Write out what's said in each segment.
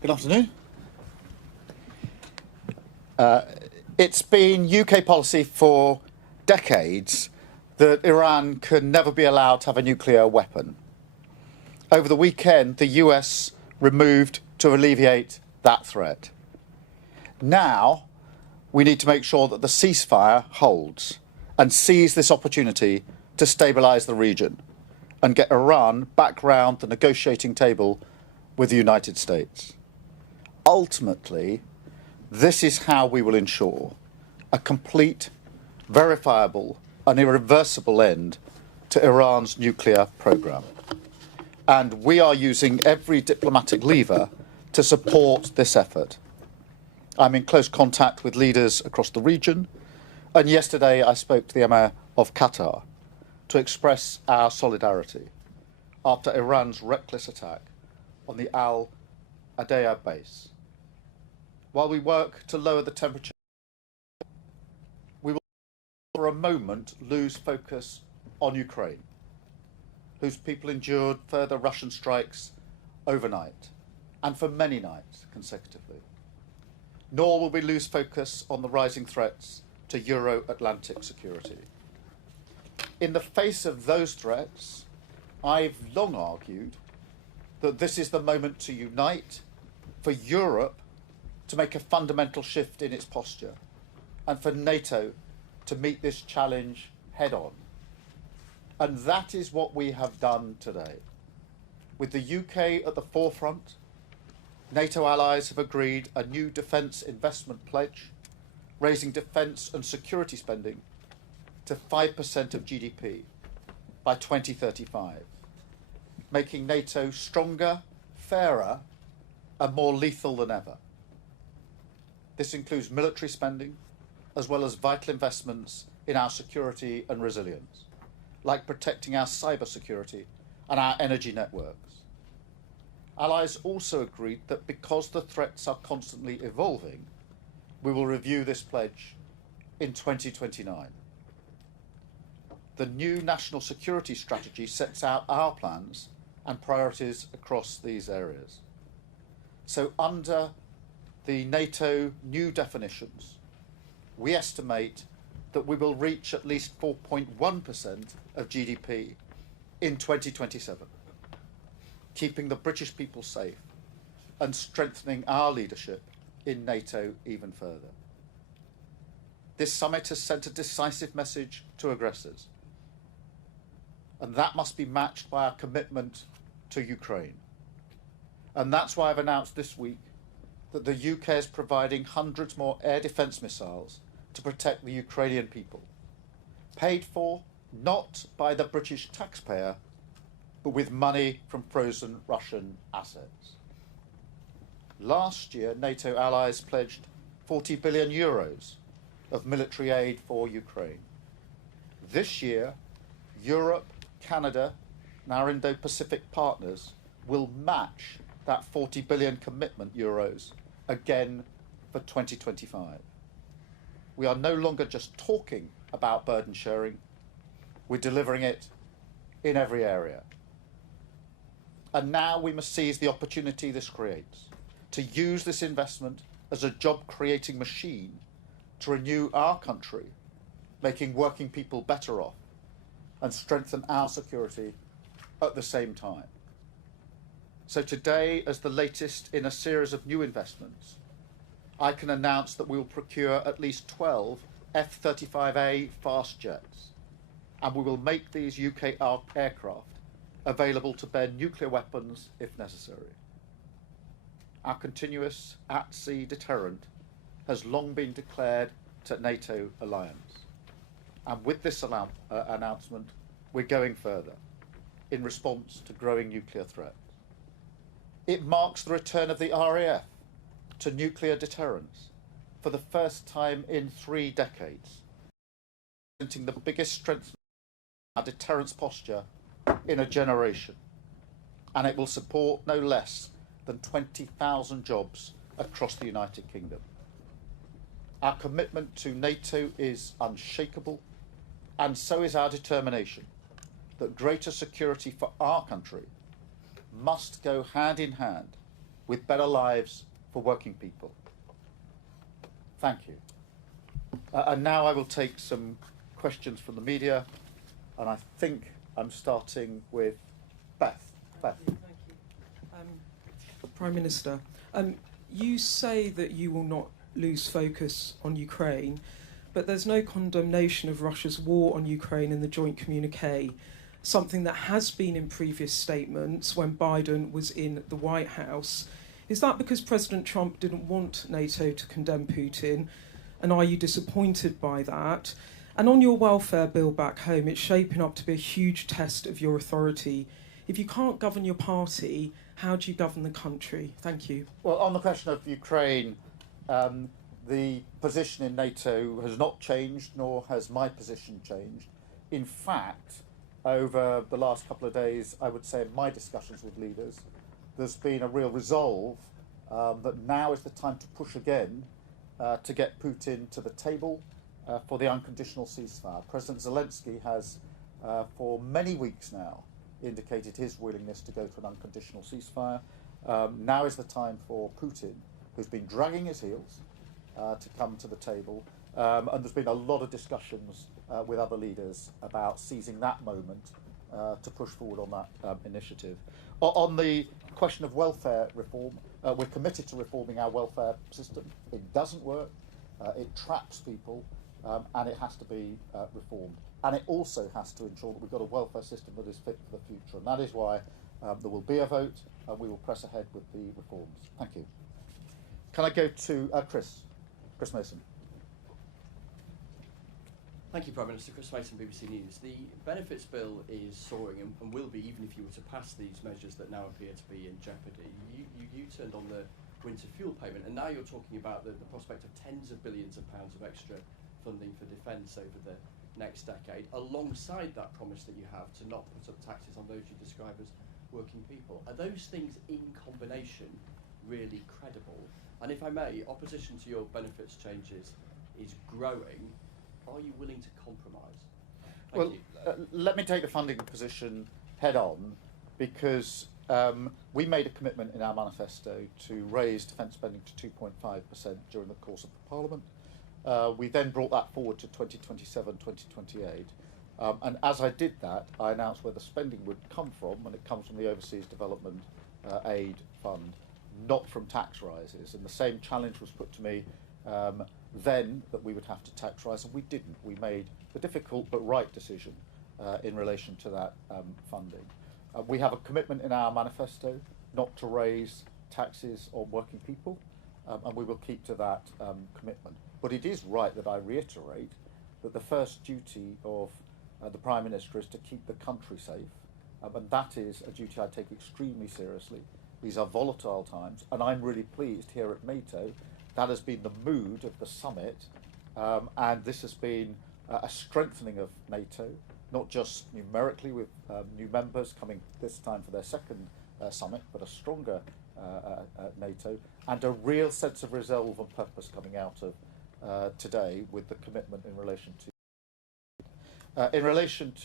Good afternoon. It's been UK policy for decades that Iran can never be allowed to have a nuclear weapon. Over the weekend, the US removed to alleviate that threat. Now, we need to make sure that the ceasefire holds and seize this opportunity to stabilise the region and get Iran back round the negotiating table with the United States. Ultimately, this is how we will ensure a complete, verifiable and irreversible end to Iran's nuclear programme. And we are using every diplomatic lever to support this effort. I'm in close contact with leaders across the region, and yesterday I spoke to the Emir of Qatar to express our solidarity after Iran's reckless attack on the Al Adaya base. While we work to lower the temperature, we will for a moment lose focus on Ukraine, whose people endured further Russian strikes overnight and for many nights consecutively. Nor will we lose focus on the rising threats to Euro-Atlantic security. In the face of those threats, I've long argued that this is the moment to unite, for Europe to make a fundamental shift in its posture, and for NATO to meet this challenge head on. And that is what we have done today. With the UK at the forefront, NATO allies have agreed a new defence investment pledge, raising defence and security spending to 5% of GDP by 2035, making NATO stronger, fairer, and more lethal than ever. This includes military spending, as well as vital investments in our security and resilience, like protecting our cybersecurity and our energy networks. Allies also agreed that because the threats are constantly evolving, we will review this pledge in 2029. The new national security strategy sets out our plans and priorities across these areas. So under the NATO new definitions, we estimate that we will reach at least 4.1% of GDP in 2027, keeping the British people safe and strengthening our leadership in NATO even further. This summit has sent a decisive message to aggressors, and that must be matched by our commitment to Ukraine. And that's why I've announced this week that the UK is providing hundreds more air defence missiles to protect the Ukrainian people, paid for not by the British taxpayer, but with money from frozen Russian assets. Last year, NATO allies pledged 40 billion euros of military aid for Ukraine. This year, Europe, Canada, and our Indo-Pacific partners will match that 40 billion commitment euros again for 2025. We are no longer just talking about burden sharing, we're delivering it in every area. And now we must seize the opportunity this creates to use this investment as a job-creating machine to renew our country, making working people better off and strengthen our security at the same time. So today, as the latest in a series of new investments, I can announce that we will procure at least 12 F-35A fast jets, and we will make these UK aircraft available to bear nuclear weapons if necessary. Our continuous at-sea deterrent has long been declared to NATO alliance. And with this announcement, we're going further in response to growing nuclear threats. It marks the return of the RAF to nuclear deterrence for the first time in 3 decades, presenting the biggest strength of our deterrence posture in a generation. And it will support no less than 20,000 jobs across the United Kingdom. Our commitment to NATO is unshakable, and so is our determination that greater security for our country must go hand in hand with better lives for working people. Thank you. And now I will take some questions from the media, and I think I'm starting with Beth. Beth. Thank you. Prime Minister, you say that you will not lose focus on Ukraine, but there's no condemnation of Russia's war on Ukraine in the joint communique, something that has been in previous statements when Biden was in the White House. Is that because President Trump didn't want NATO to condemn Putin? And are you disappointed by that? And on your welfare bill back home, it's shaping up to be a huge test of your authority. If you can't govern your party, how do you govern the country? Thank you. Well, on the question of Ukraine, the position in NATO has not changed, nor has my position changed. In fact, over the last couple of days, I would say in my discussions with leaders, there's been a real resolve that now is the time to push again to get Putin to the table for the unconditional ceasefire. President Zelensky has, for many weeks now, indicated his willingness to go to an unconditional ceasefire. Now is the time for Putin, who's been dragging his heels, to come to the table. And there's been a lot of discussions with other leaders about seizing that moment to push forward on that initiative. On the question of welfare reform, we're committed to reforming our welfare system. It doesn't work, it traps people, and it has to be reformed. And it also has to ensure that we've got a welfare system that is fit for the future. And that is why there will be a vote, and we will press ahead with the reforms. Thank you. Can I go to Chris Mason? Thank you, Prime Minister. Chris Mason, BBC News. The benefits bill is soaring and will be even if you were to pass these measures that now appear to be in jeopardy. You turned on the winter fuel payment, and now you're talking about the prospect of tens of billions of pounds of extra funding for defence over the next decade, alongside that promise that you have to not put up taxes on those you describe as working people. Are those things in combination really credible? And if I may, opposition to your benefits changes is growing. Are you willing to compromise? Well, let me take the funding position head on, because we made a commitment in our manifesto to raise defence spending to 2.5% during the course of the Parliament. We then brought that forward to 2027, 2028. And as I did that, I announced where the spending would come from, and it comes from the Overseas Development Aid Fund, not from tax rises. And the same challenge was put to me then that we would have to tax rise, and we didn't. We made the difficult but right decision in relation to that funding. We have a commitment in our manifesto not to raise taxes on working people, and we will keep to that commitment. But it is right that I reiterate that the first duty of the Prime Minister is to keep the country safe, and that is a duty I take extremely seriously. These are volatile times, and I'm really pleased here at NATO that has been the mood of the summit, and this has been a strengthening of NATO, not just numerically with new members coming this time for their second summit, but a stronger NATO, and a real sense of resolve and purpose coming out of today with the commitment in relation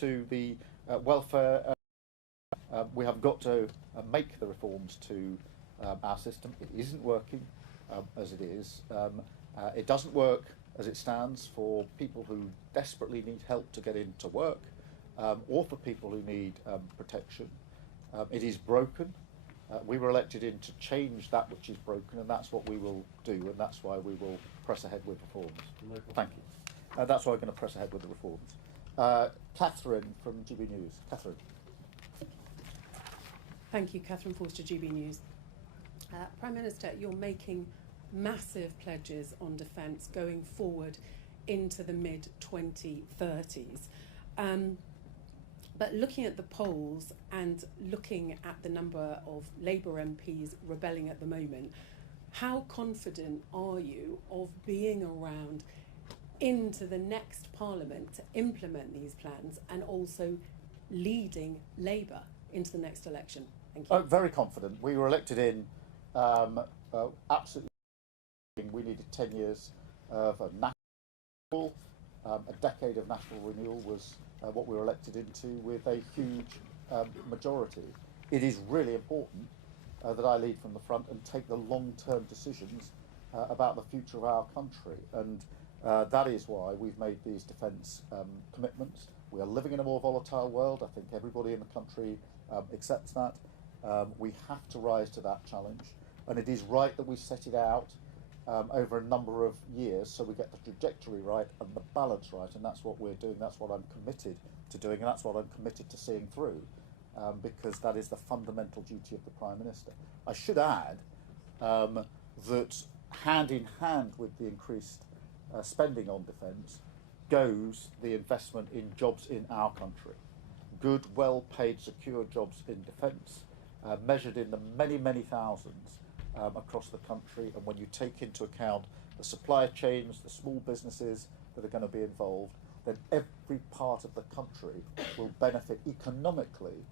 to the welfare. We have got to make the reforms to our system. It isn't working as it is. It doesn't work as it stands for people who desperately need help to get into work, or for people who need protection. It is broken. We were elected in to change that which is broken, and that's what we will do, and that's why we will press ahead with reforms. Thank you. That's why we're going to press ahead with the reforms. Catherine from GB News. Catherine. Thank you, Catherine Forster, GB News. Prime Minister, you're making massive pledges on defence going forward into the mid-2030s. But looking at the polls and looking at the number of Labour MPs rebelling at the moment, how confident are you of being around into the next Parliament to implement these plans and also leading Labour into the next election? Thank you. Very confident. We were elected in absolutely. We needed 10 years of a national, a decade of national renewal was what we were elected into with a huge majority. It is really important that I lead from the front and take the long-term decisions about the future of our country. And that is why we've made these defence commitments. We are living in a more volatile world. I think everybody in the country accepts that. We have to rise to that challenge. And it is right that we set it out over a number of years so we get the trajectory right and the balance right. And that's what we're doing. That's what I'm committed to doing. And that's what I'm committed to seeing through. Because that is the fundamental duty of the Prime Minister. I should add that hand in hand with the increased spending on defence goes the investment in jobs in our country. Good, well-paid, secure jobs in defence, measured in the many, many thousands across the country. And when you take into account the supply chains, the small businesses that are going to be involved, then every part of the country will benefit economically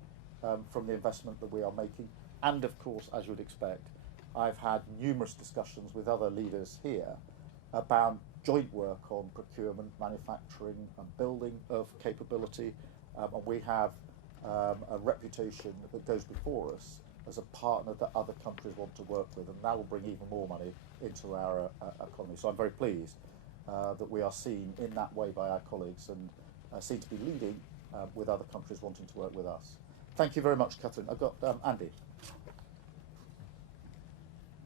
from the investment that we are making. And of course, as you would expect, I've had numerous discussions with other leaders here about joint work on procurement, manufacturing and building of capability. And we have a reputation that goes before us as a partner that other countries want to work with, and that will bring even more money into our economy. So I'm very pleased that we are seen in that way by our colleagues and seem to be leading with other countries wanting to work with us. Thank you very much, Catherine. I've got Andy.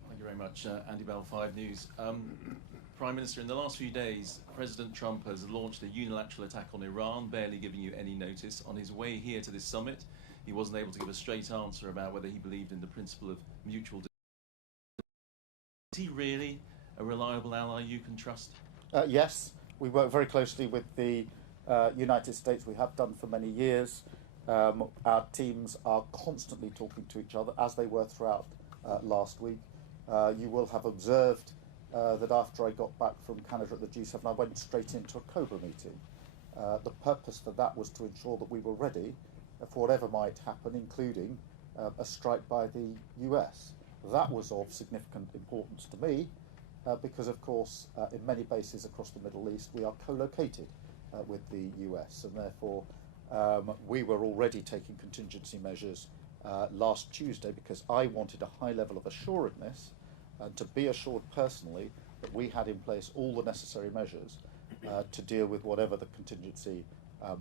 Thank you very much, Andy Bell, 5 News. Prime Minister, in the last few days, President Trump has launched a unilateral attack on Iran, barely giving you any notice. On his way here to this summit, he wasn't able to give a straight answer about whether he believed in the principle of mutual defense. Is he really a reliable ally you can trust? Yes, we work very closely with the United States. We have done for many years. Our teams are constantly talking to each other, as they were throughout last week. You will have observed that after I got back from Canada at the G7, I went straight into a COBRA meeting. The purpose for that was to ensure that we were ready for whatever might happen, including a strike by the US. That was of significant importance to me because, of course, in many bases across the Middle East, we are co-located with the US, and therefore we were already taking contingency measures last Tuesday because I wanted a high level of assuredness and to be assured personally that we had in place all the necessary measures to deal with whatever the contingency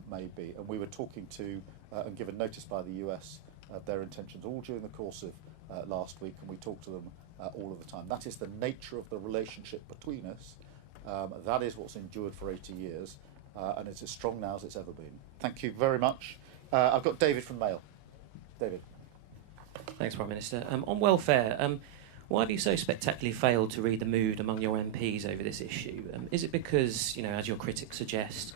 may be. And we were talking to and given notice by the US their intentions all during the course of last week, and we talked to them all of the time. That is the nature of the relationship between us. That is what's endured for 80 years, and it's as strong now as it's ever been. Thank you very much. I've got David from Mail. David. Thanks, Prime Minister. On welfare, why have you so spectacularly failed to read the mood among your MPs over this issue? Is it because, as your critics suggest,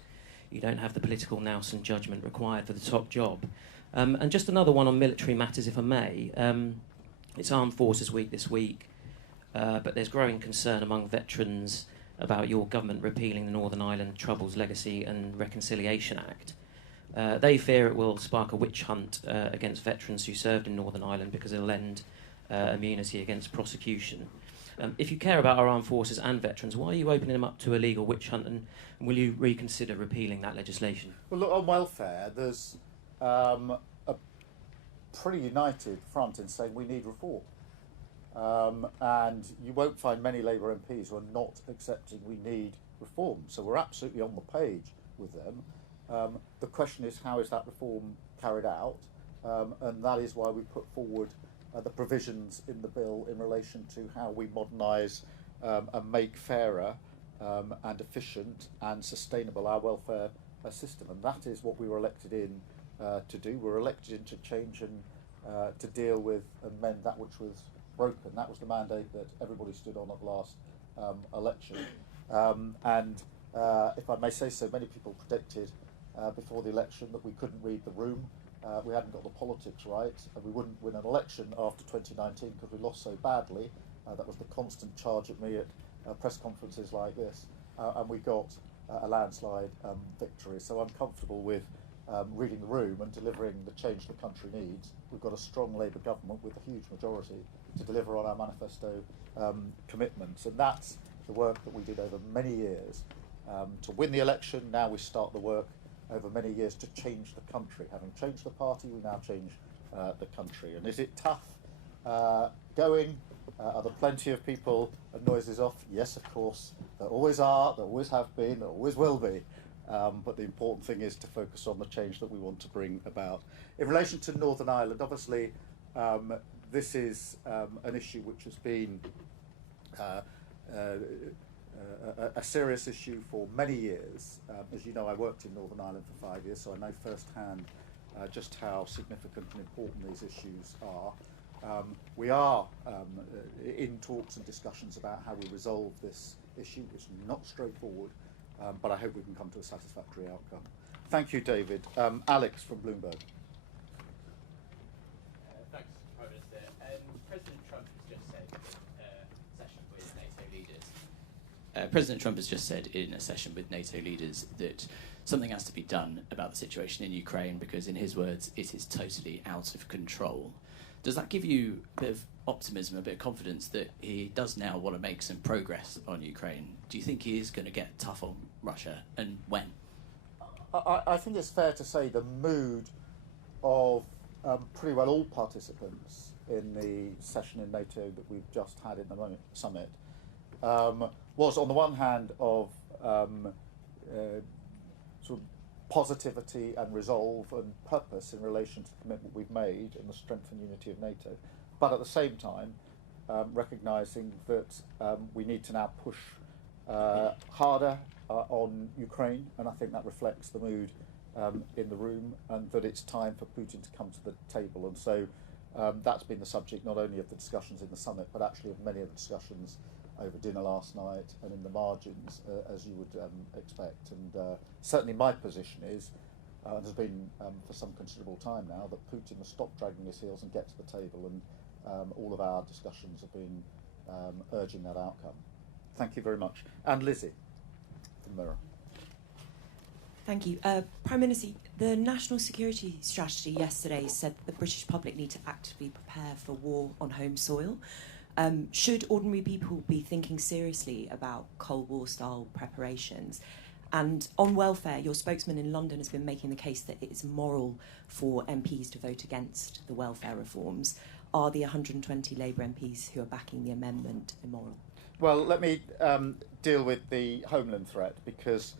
you don't have the political nous and judgment required for the top job? And just another one on military matters, if I may. It's Armed Forces Week this week, but there's growing concern among veterans about your government repealing the Northern Ireland Troubles Legacy and Reconciliation Act. They fear it will spark a witch hunt against veterans who served in Northern Ireland because it'll end immunity against prosecution. If you care about our armed forces and veterans, why are you opening them up to a legal witch hunt, and will you reconsider repealing that legislation? Well, look, on welfare, there's a pretty united front in saying we need reform. And you won't find many Labour MPs who are not accepting we need reform. So we're absolutely on the page with them. The question is, how is that reform carried out? And that is why we put forward the provisions in the bill in relation to how we modernise and make fairer and efficient and sustainable our welfare system. And that is what we were elected in to do. We were elected in to change and to deal with and mend that which was broken. That was the mandate that everybody stood on at the last election. And if I may say so, many people predicted before the election that we couldn't read the room. We hadn't got the politics right, and we wouldn't win an election after 2019 because we lost so badly. That was the constant charge at me at press conferences like this, and we got a landslide victory. So I'm comfortable with reading the room and delivering the change the country needs. We've got a strong Labour government with a huge majority to deliver on our manifesto commitments, and that's the work that we did over many years to win the election. Now we start the work over many years to change the country. Having changed the party, we now change the country. And is it tough? going? Are there plenty of people and noises off? Yes, of course. There always are, there always have been, there always will be. But the important thing is to focus on the change that we want to bring about. In relation to Northern Ireland, obviously, this is an issue which has been a serious issue for many years. As you know, I worked in Northern Ireland for 5 years, so I know firsthand just how significant and important these issues are. We are in talks and discussions about how we resolve this issue. It's not straightforward, but I hope we can come to a satisfactory outcome. Thank you, David. Alex from Bloomberg. Thanks, Prime Minister. President Trump has just said in a session with NATO leaders. President Trump has just said in a session with NATO leaders that something has to be done about the situation in Ukraine because, in his words, it is totally out of control. Does that give you a bit of optimism, a bit of confidence that he does now want to make some progress on Ukraine? Do you think he is going to get tough on Russia, and when? I think it's fair to say the mood of pretty well all participants in the session in NATO that we've just had in the summit was, on the one hand, of sort of positivity and resolve and purpose in relation to the commitment we've made and the strength and unity of NATO, but at the same time recognising that we need to now push harder on Ukraine, and I think that reflects the mood in the room, and that it's time for Putin to come to the table. And so that's been the subject not only of the discussions in the summit, but actually of many of the discussions over dinner last night and in the margins, as you would expect. And certainly my position is, and has been for some considerable time now, that Putin must stop dragging his heels and get to the table, and all of our discussions have been urging that outcome. Thank you very much. And Lizzie, from Mirror. Thank you. Prime Minister, the National Security Strategy yesterday said the British public need to actively prepare for war on home soil. Should ordinary people be thinking seriously about Cold War-style preparations? And on welfare, your spokesman in London has been making the case that it is moral for MPs to vote against the welfare reforms. Are the 120 Labour MPs who are backing the amendment immoral? Well, let me deal with the homeland threat, because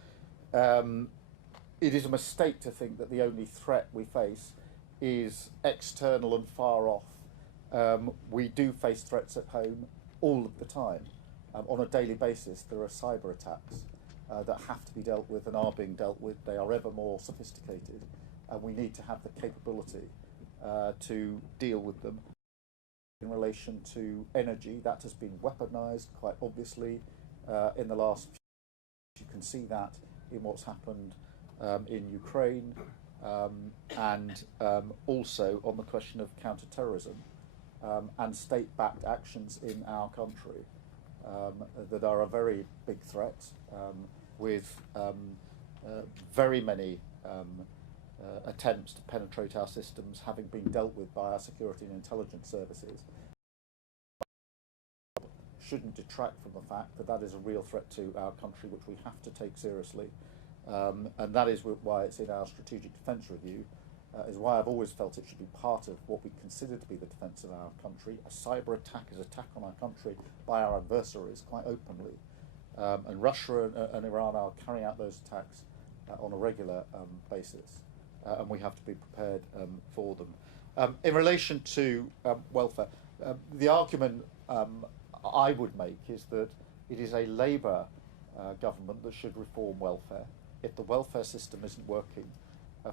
it is a mistake to think that the only threat we face is external and far off. We do face threats at home all of the time. On a daily basis, there are cyber attacks that have to be dealt with and are being dealt with. They are ever more sophisticated, and we need to have the capability to deal with them. In relation to energy, that has been weaponised quite obviously in the last few years. You can see that in what's happened in Ukraine, and also on the question of counter-terrorism and state-backed actions in our country that are a very big threat, with very many attempts to penetrate our systems having been dealt with by our security and intelligence services. Shouldn't detract from the fact that that is a real threat to our country, which we have to take seriously. And that is why it's in our strategic defence review, is why I've always felt it should be part of what we consider to be the defence of our country. A cyber attack is an attack on our country by our adversaries quite openly. And Russia and Iran are carrying out those attacks on a regular basis. And we have to be prepared for them. In relation to welfare, the argument I would make is that it is a Labour government that should reform welfare. If the welfare system isn't working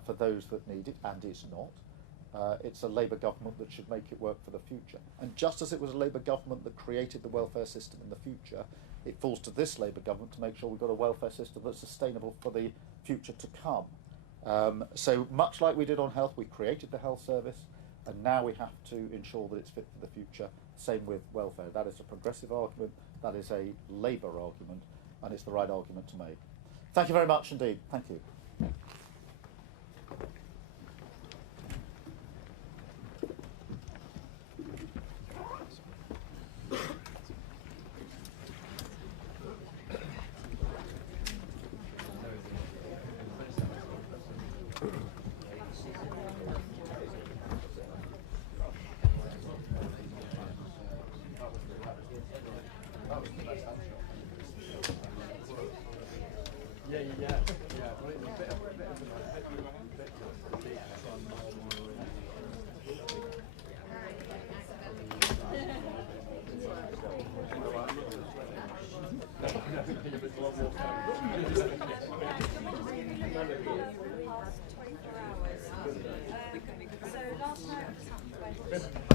for those that need it, and it's not, it's a Labour government that should make it work for the future. And just as it was a Labour government that created the welfare system in the future, it falls to this Labour government to make sure we've got a welfare system that's sustainable for the future to come. So much like we did on health, we created the health service, and now we have to ensure that it's fit for the future. Same with welfare. That is a progressive argument, that is a Labour argument, and it's the right argument to make. Thank you very much indeed. Thank you. Minister.